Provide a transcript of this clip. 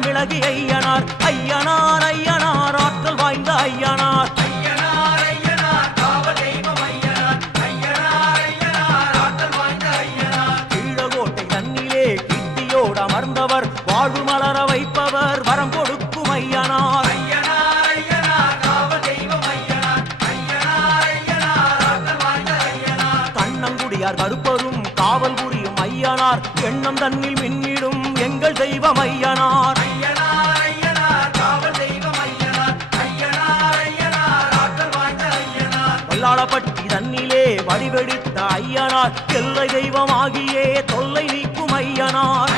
மிளகி ஐயனார் ஐயனார் ஐயனார் ஆற்றல் வாய்ந்த ஐயனார் கீழகோட்டை தன்னிலே கீர்த்தியோடு அமர்ந்தவர் வாழ்வு மலர வைப்பவர் வரம் கொடுக்கும் ஐயனார் கண்ணங்குடியார் கருப்பரும் காவல் புரியும் ஐயனார் எண்ணம் தன்னில் மின்னிடும் எங்கள் தெய்வம் ஐயனார் வல்லாளப்பட்டி தன்னிலே வடிவெடுத்த ஐயனார் எல்லை தெய்வமாகியே தொல்லை நீக்கும் ஐயனார்